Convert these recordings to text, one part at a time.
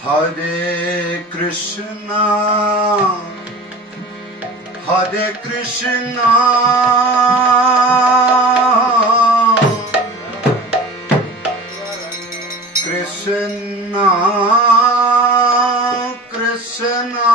Hare Krishna, Hare Krishna, Krishna Krishna,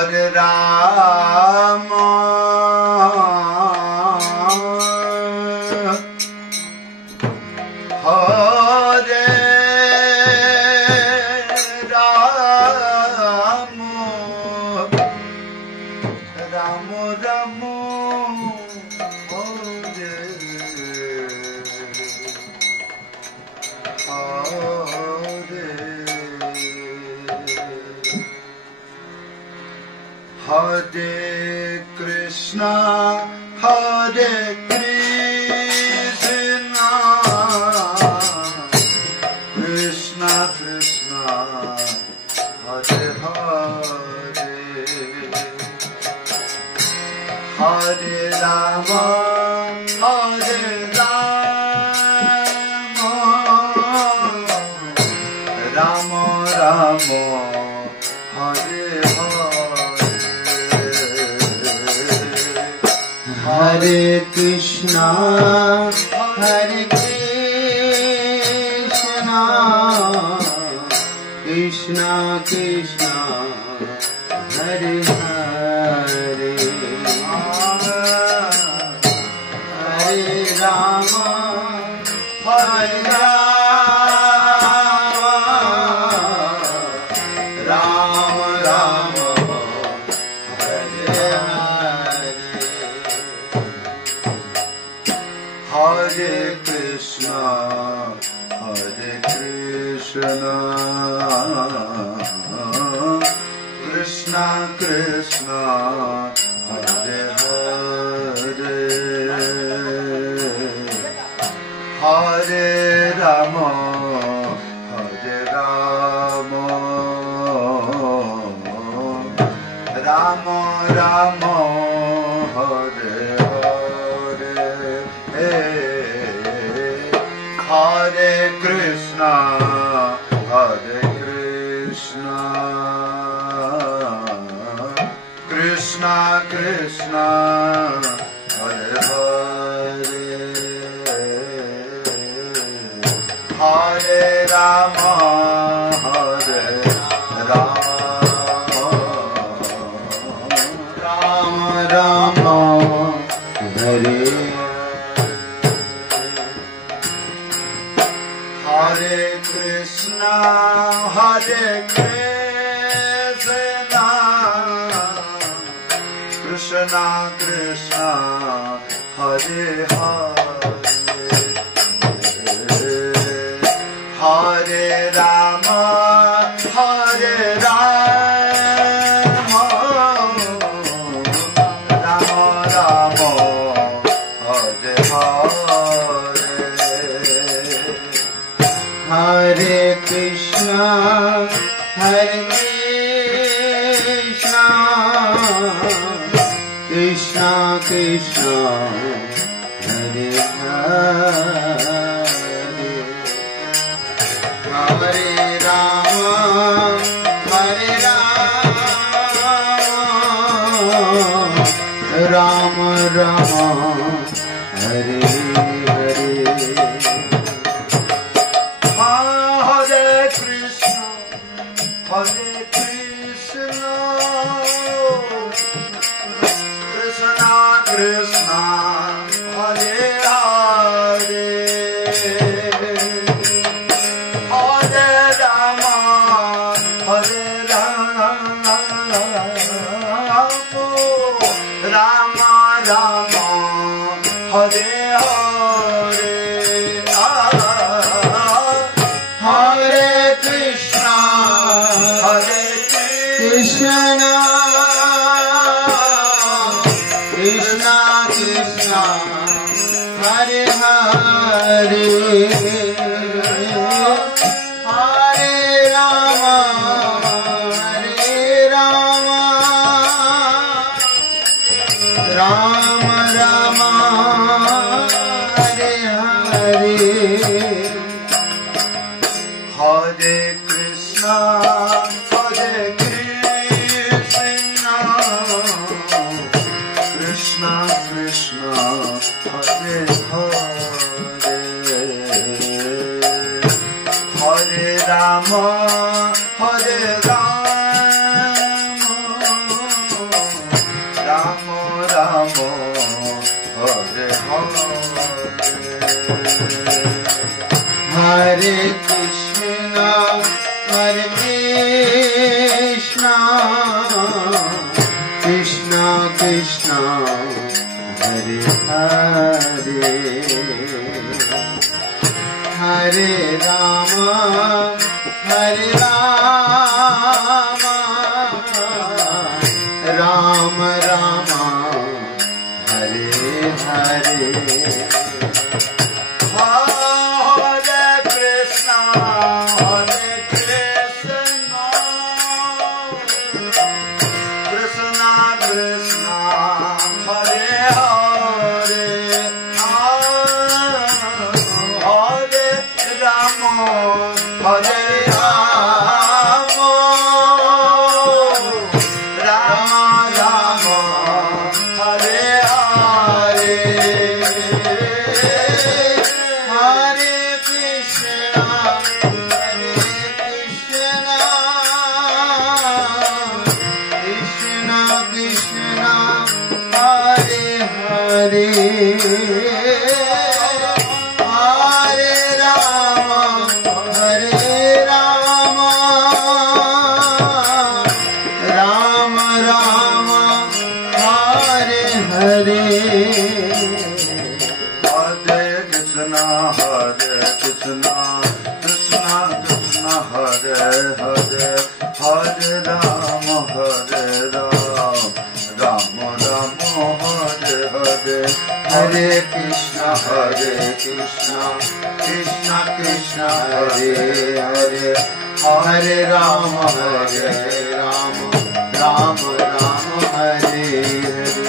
Hare Rama, Hare Rama, Rama Rama, Hare Krishna, Hare Krishna, Krishna Krishna, Hare Hare, Hare Rama, Hare Rama, Rama Rama, Hare Hare Krishna, Hare Krishna, Krishna Krishna, Hare Hare, Hare Rama, Hare Rama, Rama Rama, Hare Krishna, Hare Krishna, Krishna Krishna, Hare Hare, Hare Rama, Hare Rama, Rama Rama, Hare Hare Krishna, Hare Krishna, Krishna Krishna, Hare Hare, Hare Rama, Hare Rama, Rama Rama, Hare Hare Krishna, Hare Krishna, Krishna Krishna, Hare Hare, Hare Rama, Hare Rama, Rama Rama, Hare Hare, Hare Krishna, Hare Krishna, Krishna Krishna, Hare Hare, Hare Rama, Hare Rama, Rama Rama, Hare Hare. Hare Krishna, Hare Krishna, Krishna Krishna, Hare Hare, Hare Rama, Hare Rama, Rama Rama, Hare Hare, Hare Krishna, Hare Krishna, Hare Krishna, Hare Krishna, Krishna Krishna, Hare Hare, Hare Rama, Hare Rama, Rama Rama, Hare Hare. Hare Krishna, Hare Krishna, Krishna Krishna, Hare Hare, Hare Rama, Hare Rama, Rama Rama, Hare Hare. Hare Krishna, Hare Krishna, Krishna Krishna, Hare Hare, Hare Rama, Hare Rama, Rama Rama, Hare Hare,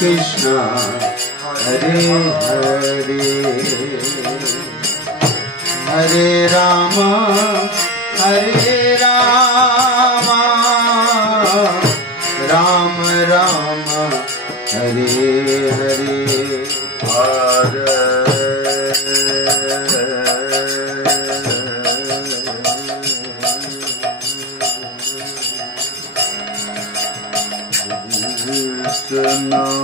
Krishna, Hare Hare, Hare Rama, Hare Rama, Rama Rama, Hare Hare, Krishna.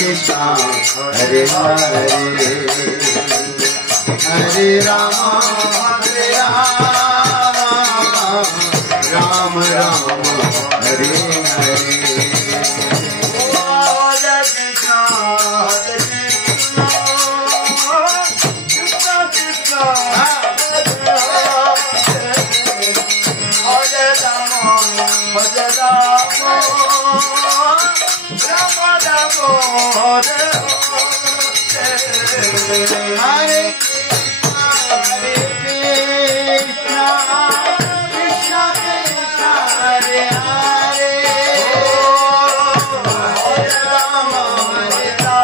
Krishna Hare Hare Hare Rama Hare Rama Rama Rama Hare Hare Hare Krishna, Hare Krishna, Krishna Krishna, Hare Hare, Hare Rama, Hare Rama, Rama Rama, Hare Hare, Hare Krishna, Hare Krishna, Hare Krishna, Krishna Krishna, Hare Hare, Hare Rama, Hare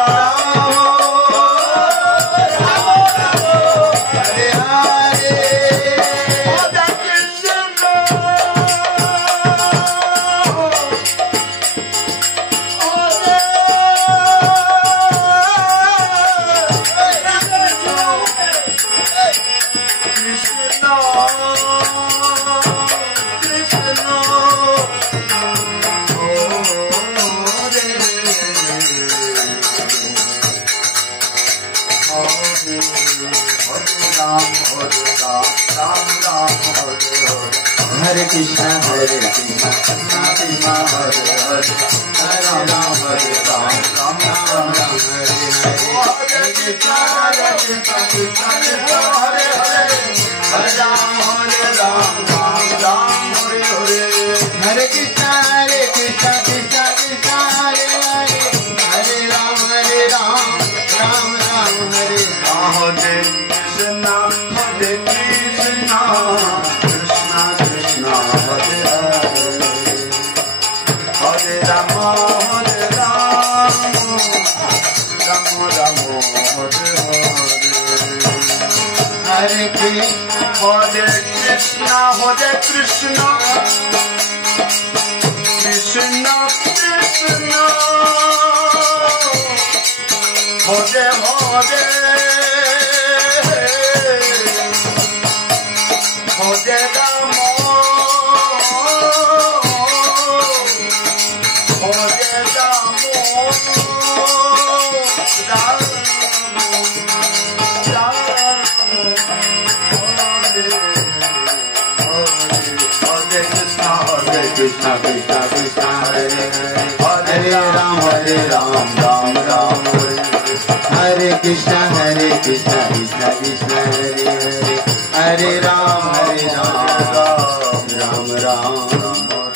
Rama, Rama Rama, Hare Hare. Hare Krishna, Hare Krishna, Krishna Krishna, Hare Hare, Hare Rama, Hare Rama, Rama Rama, Hare Hare. Hare Krishna, Hare Krishna, Krishna Krishna, Hare Hare, Hare Rama, Hare Rama, Rama Rama, Hare Hare. Hare Krishna, Krishna Krishna, Hare Hare, Hare Rama, Hare Rama, Rama Rama, Hare Hare. Hare Krishna, Hare Krishna, Hare Krishna, Krishna Krishna, Hare Hare. Hare Rama, Hare Rama, Krishna Krishna Krishna Hare Hare, Hare Ram, Hare Ram, Ram Ram, Hare Krishna, Hare Krishna, Krishna Krishna, Hare Hare, Hare Ram, Hare Ram, Ram Ram.